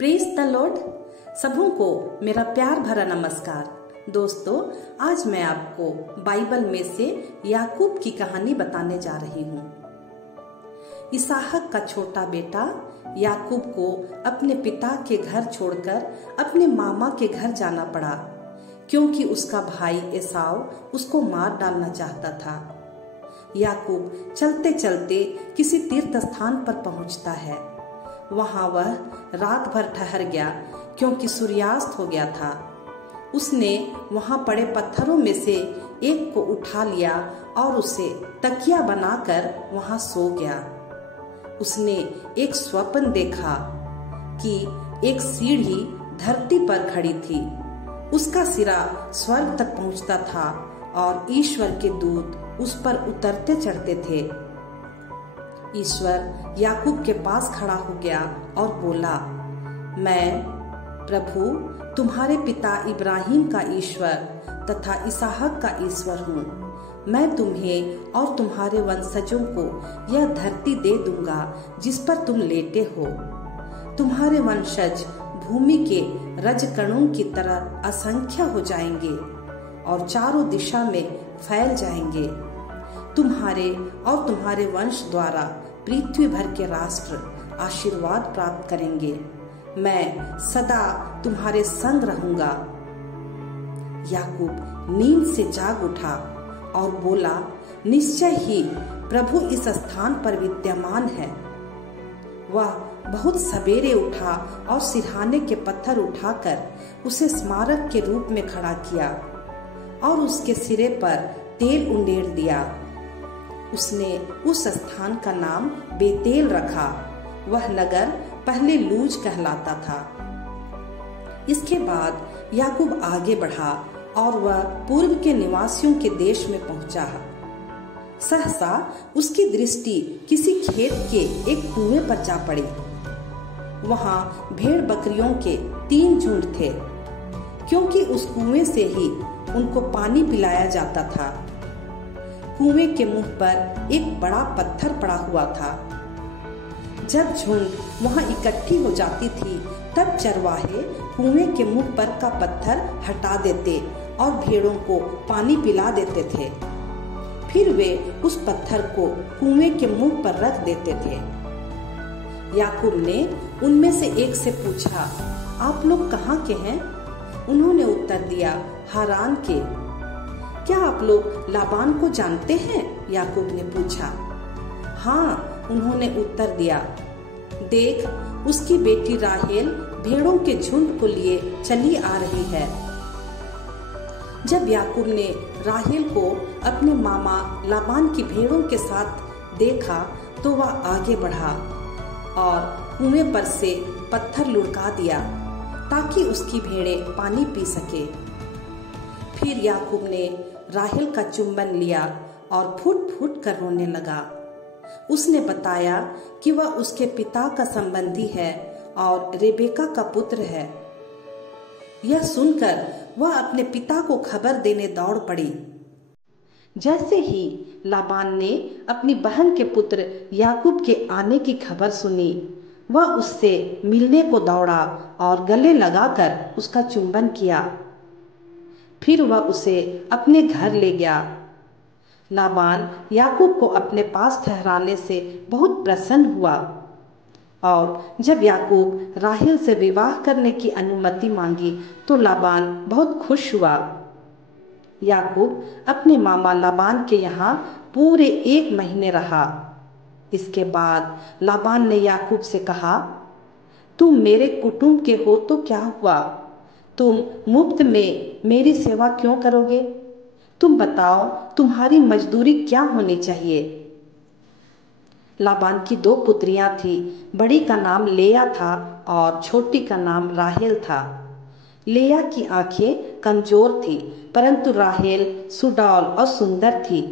Praise the Lord. सबों को मेरा प्यार भरा नमस्कार। दोस्तों, आज मैं आपको बाइबल में से याकूब की कहानी बताने जा रही हूँ। इसहाक का छोटा बेटा याकूब को अपने पिता के घर छोड़कर अपने मामा के घर जाना पड़ा, क्योंकि उसका भाई एसाव उसको मार डालना चाहता था। याकूब चलते चलते किसी तीर्थ स्थान पर पहुंचता है। वहां वह रात भर ठहर गया, क्योंकि सूर्यास्त हो गया था। उसने वहां पड़े पत्थरों में से एक को उठा लिया और उसे तकिया बनाकर वहां सो गया। उसने एक स्वप्न देखा कि एक सीढ़ी धरती पर खड़ी थी। उसका सिरा स्वर्ग तक पहुंचता था और ईश्वर के दूत उस पर उतरते चढ़ते थे। ईश्वर याकूब के पास खड़ा हो गया और बोला, मैं प्रभु तुम्हारे पिता इब्राहिम का ईश्वर तथा इसहाक का ईश्वर हूँ। मैं तुम्हें और तुम्हारे वंशजों को यह धरती दे दूंगा जिस पर तुम लेटे हो। तुम्हारे वंशज भूमि के रजकणों की तरह असंख्य हो जाएंगे और चारों दिशा में फैल जाएंगे। तुम्हारे और तुम्हारे वंश द्वारा पृथ्वी भर के राष्ट्र आशीर्वाद प्राप्त करेंगे। मैं सदा तुम्हारे संग रहूंगा। याकूब नींद से जाग उठा और बोला, निश्चय ही प्रभु इस स्थान पर विद्यमान है। वह बहुत सवेरे उठा और सिरहाने के पत्थर उठाकर उसे स्मारक के रूप में खड़ा किया और उसके सिरे पर तेल उंडेल दिया। उसने उस स्थान का नाम बेतेल रखा। वह नगर पहले लूज कहलाता था। इसके बाद याकूब आगे बढ़ा और वह पूर्व के निवासियों के देश में पहुंचा। सहसा उसकी दृष्टि किसी खेत के एक कुएं पर जा पड़ी। वहां भेड़ बकरियों के 3 झुंड थे, क्योंकि उस कुएं से ही उनको पानी पिलाया जाता था। कुएं के मुंह पर एक बड़ा पत्थर पड़ा हुआ था। जब झुंड वहां इकट्ठी हो जाती थी, तब चरवाहे कुएं के मुंह पर का पत्थर हटा देते और भेड़ों को पानी पिला देते थे। फिर वे उस पत्थर को कुएं के मुंह पर रख देते थे। याकूब ने उनमें से एक से पूछा, आप लोग कहाँ के हैं? उन्होंने उत्तर दिया, हारान के। क्या आप लोग लाबान को जानते हैं? याकूब ने पूछा। हाँ, उन्होंने उत्तर दिया। देख, उसकी बेटी राहेल भेड़ों के झुंड को लिए चली आ रही है। जब याकूब ने राहेल को अपने मामा लाबान की भेड़ों के साथ देखा, तो वह आगे बढ़ा और कुएं पर से पत्थर लुढ़का दिया, ताकि उसकी भेड़ें पानी पी सके। फिर याकूब ने राहेल का चुंबन लिया और फूट फूट कर रोने लगा। उसने बताया कि वह उसके पिता का संबंधी है और रेबेका का पुत्र है। यह सुनकर वह अपने पिता को खबर देने दौड़ पड़ी। जैसे ही लाबान ने अपनी बहन के पुत्र याकूब के आने की खबर सुनी, वह उससे मिलने को दौड़ा और गले लगाकर उसका चुंबन किया। फिर वह उसे अपने घर ले गया। लाबान याकूब को अपने पास ठहराने से बहुत प्रसन्न हुआ और जब याकूब राहेल से विवाह करने की अनुमति मांगी, तो लाबान बहुत खुश हुआ। याकूब अपने मामा लाबान के यहाँ पूरे 1 महीने रहा। इसके बाद लाबान ने याकूब से कहा, तुम मेरे कुटुंब के हो तो क्या हुआ? तुम मुफ्त में मेरी सेवा क्यों करोगे? तुम बताओ, तुम्हारी मजदूरी क्या होनी चाहिए? लाबान की 2 पुत्रियां थी। बड़ी का नाम लेया था और छोटी का नाम राहेल था। लेया की आंखें कमजोर थी, परंतु राहेल सुडौल और सुंदर थी।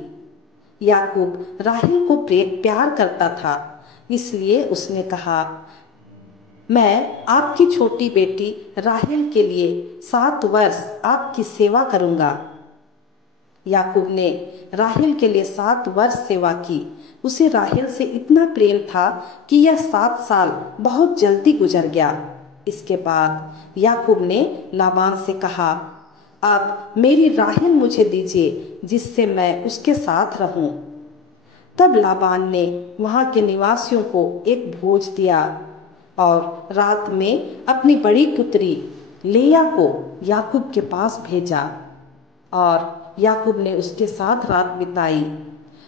याकूब राहेल को प्यार करता था, इसलिए उसने कहा, मैं आपकी छोटी बेटी राहेल के लिए 7 वर्ष आपकी सेवा करूंगा। याकूब ने राहेल के लिए 7 वर्ष सेवा की। उसे राहेल से इतना प्रेम था कि यह 7 साल बहुत जल्दी गुजर गया। इसके बाद याकूब ने लाबान से कहा, अब मेरी राहेल मुझे दीजिए जिससे मैं उसके साथ रहूं। तब लाबान ने वहां के निवासियों को एक भोज दिया और रात में अपनी बड़ी पुत्री लेया को याकूब के पास भेजा और याकूब ने उसके साथ रात बिताई।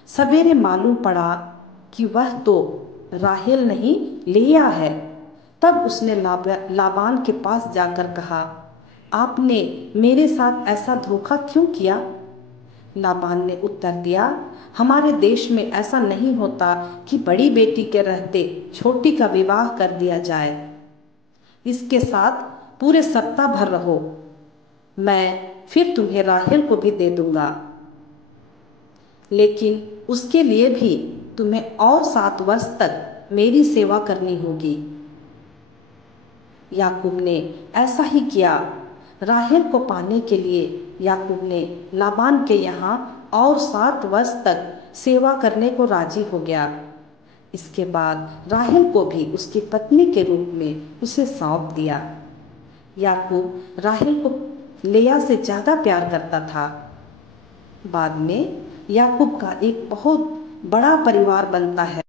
सवेरे मालूम पड़ा कि वह तो राहेल नहीं लेया है। तब उसने लाबान के पास जाकर कहा, आपने मेरे साथ ऐसा धोखा क्यों किया? लाबान ने उत्तर दिया, हमारे देश में ऐसा नहीं होता कि बड़ी बेटी के रहते छोटी का विवाह कर दिया जाए। इसके साथ पूरे सप्ताह भर रहो, मैं फिर तुम्हें राहेल को भी दे दूंगा, लेकिन उसके लिए भी तुम्हें और 7 वर्ष तक मेरी सेवा करनी होगी। याकूब ने ऐसा ही किया। राहेल को पाने के लिए याकूब ने लाबान के यहाँ और 7 वर्ष तक सेवा करने को राजी हो गया। इसके बाद राहेल को भी उसकी पत्नी के रूप में उसे सौंप दिया। याकूब राहेल को लेया से ज़्यादा प्यार करता था। बाद में याकूब का एक बहुत बड़ा परिवार बनता है।